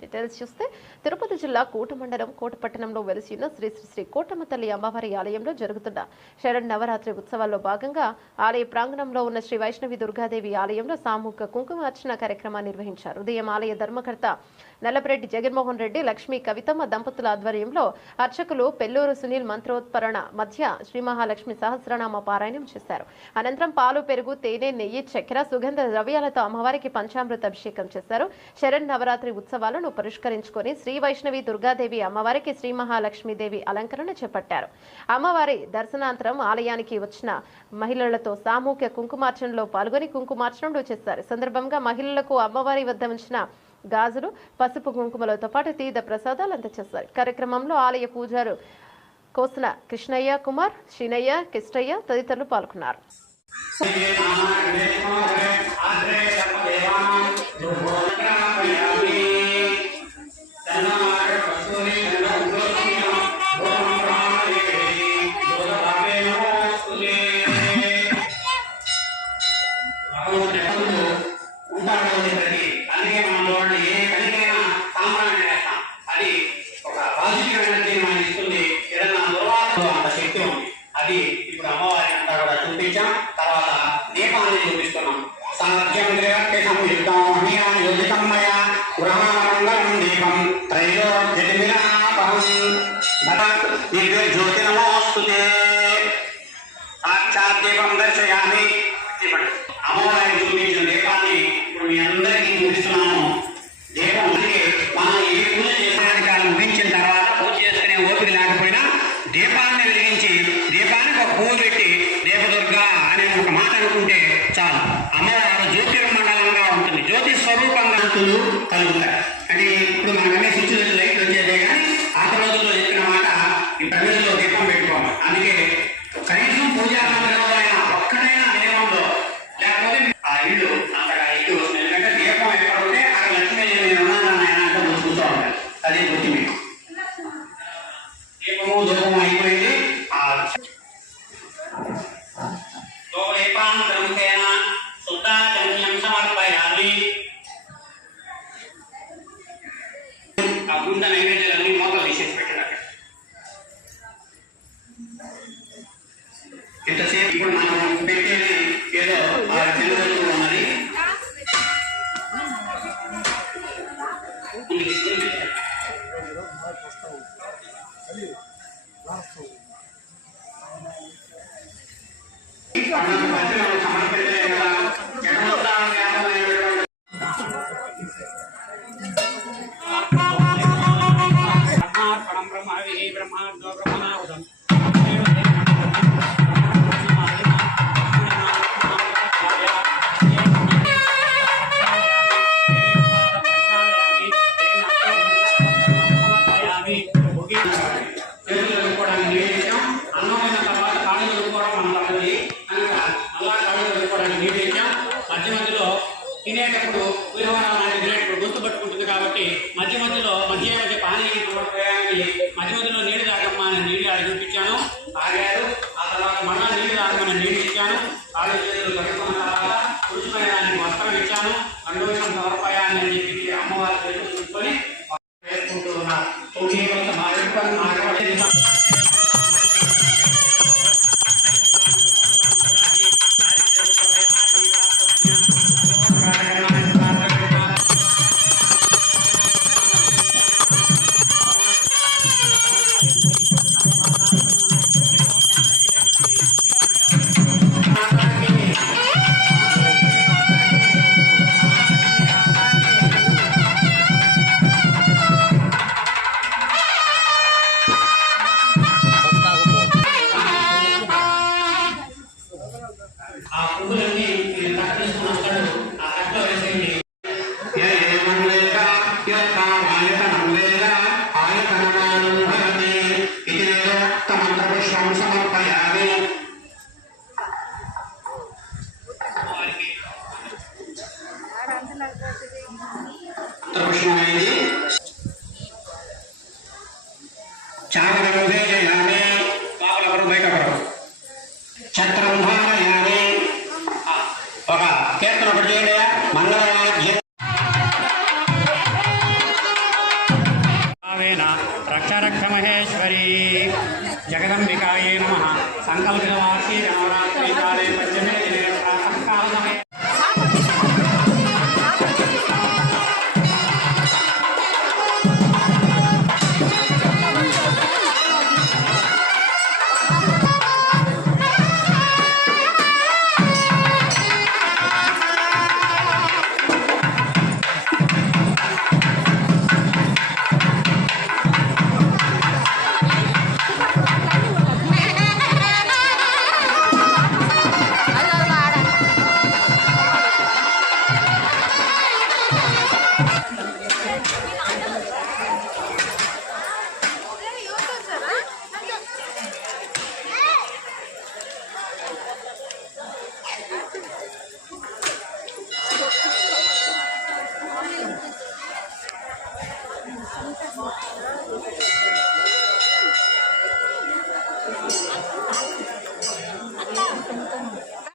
Details చూస్తే తిరుపతి జిల్లా కోట మండలం కోటపట్టణంలో వెలిసిన శ్రీ శ్రీ శ్రీ కోటమ్మ తల్లి అమ్మవారి ఆలయంలో జరుగుతున్న శరన్నవరాత్రి ఉత్సవాల్లో భాగంగా ఆలయ ప్రాంగణంలో ఉన్న శ్రీ వైష్ణవి దుర్గాదేవి ఆలయంలో సామూహిక కుంకుమార్చన కార్యక్రమాన్ని నిర్వహించారు. ఉదయం ఆలయ ధర్మకర్త నల్లపరెడ్డి జగన్మోహన్ రెడ్డి, లక్ష్మీ కవితమ్మ దంపతుల ఆధ్వర్యంలో అర్చకులు పెల్లూరు సునీల్ మంత్రోత్పరణ మధ్య శ్రీ మహాలక్ష్మి సహస్రనామ పారాయణం చేశారు. అనంతరం పాలు, పెరుగు, తేనె, నెయ్యి, చక్కెర, సుగంధ ద్రవ్యాలతో అమ్మవారికి పంచామృత అభిషేకం చేశారు. శరణ్ నవరాత్రి ఉత్సవాలను పురస్కరించుకొని శ్రీ వైష్ణవి దుర్గాదేవి అమ్మవారికి శ్రీ మహాలక్ష్మీదేవి అలంకరణ చేపట్టారు. అమ్మవారి దర్శనాంతరం ఆలయానికి వచ్చిన మహిళలతో సామూహిక కుంకుమార్చనలో పాల్గొని కుంకుమార్చనలు చేశారు. సందర్భంగా మహిళలకు అమ్మవారి వద్ద ఉంచిన గాజులు, పసుపు, కుంకుమలతో పాటు తీర్థ ప్రసాదాలు అందజేశారు. కార్యక్రమంలో ఆలయ పూజారు కోసన కృష్ణయ్య కుమార్, శీనయ్య, కిష్టయ్య తదితరులు పాల్గొన్నారు. అది ఇప్పుడు అమ్మవారి అంతా కూడా చూపించాం. తర్వాత దీపాన్ని చూపిస్తున్నాం. సాక్షాత్ దీపం దర్శయామి. అమ్మవారిని చూపించిన దీపాన్ని ఇప్పుడు మీ అందరికీ చూపిస్తున్నాము. దీపం మనం ఈ పూజ చేసిన ముగించిన తర్వాత పూజ చేసుకునే ఓపిక లేకపోయినా దీపాన్ని వెలిగించి దీపానికి ఒక పువ్వు పెట్టి దేవదుర్గా అనే ఒక మాట అనుకుంటే చాలు. అమ్మవారు జ్యోతిర్మండలంగా ఉంటుంది, జ్యోతి స్వరూపంగా కలుగుతారు. అంటే ఇప్పుడు మనకనే స్విచ్ లైట్ వచ్చేదే కానీ ఆ రోజుల్లో చెప్పిన మాట ఈ ప్రజల్లో దీపం పెట్టుకోవాలి. అందుకే కనీసం పూజా మందిరంలో అయినా ఒక్కడైనా నియమంలో లేకపోతే ఆ ఇల్లు అంతగా ఎక్కువ వస్తుంది. ఎందుకంటే దీపం ఎక్కడ ఉంటే అక్కడ లక్ష్మీ నేను ఉన్నాను ఆయన అంటే చూస్తూ ఉంటారు. అదే గుర్తు మీకు. దీపము ధూపము అయిపోయింది. ఆ గుండె నైవేద్యాలన్నీ మోతలు తీసేసి పెట్టాడు. ఇంతసేపు ఇప్పుడు మనం పెట్టేది ఏదో తెలుగు ఉన్నది. మధ్య మధ్యలో తినేటప్పుడు గొంతు పట్టుకుంటుంది కాబట్టి మధ్య మధ్యలో మధ్య పానీయం మధ్య మధ్యలో నీళ్లు తాగమ్మా అని నీళ్లు ఆడి చూపించాను. ఆగారు. ఆ తర్వాత మళ్ళా నీళ్లు తాగమని నీళ్లు ఇచ్చాను. కాళ్ళు చేతులు కట్టుకున్న తర్వాత పురుషుమయానికి వస్త్రం ఇచ్చాను. కండోషం సమర్పయాన్ని చెప్పి అమ్మవారి చేతులు చూసుకొని వేసుకుంటూ ఉన్నారు. ఆ పువ్వులన్నీ తట్టుకున్నాడు. ఆ తట్లో వేసేయండి. చక్రం ధారయామి. ఒక కీర్తన ఒకటి చేయండి. మంగళ నారాయణ రక్ష రక్ష మహేశ్వరీ జగదంబికాయే నమః సంకల్పితవాసి నవరాత్రి కాలే పంచమే దినే ప్రాతఃకాల సమయే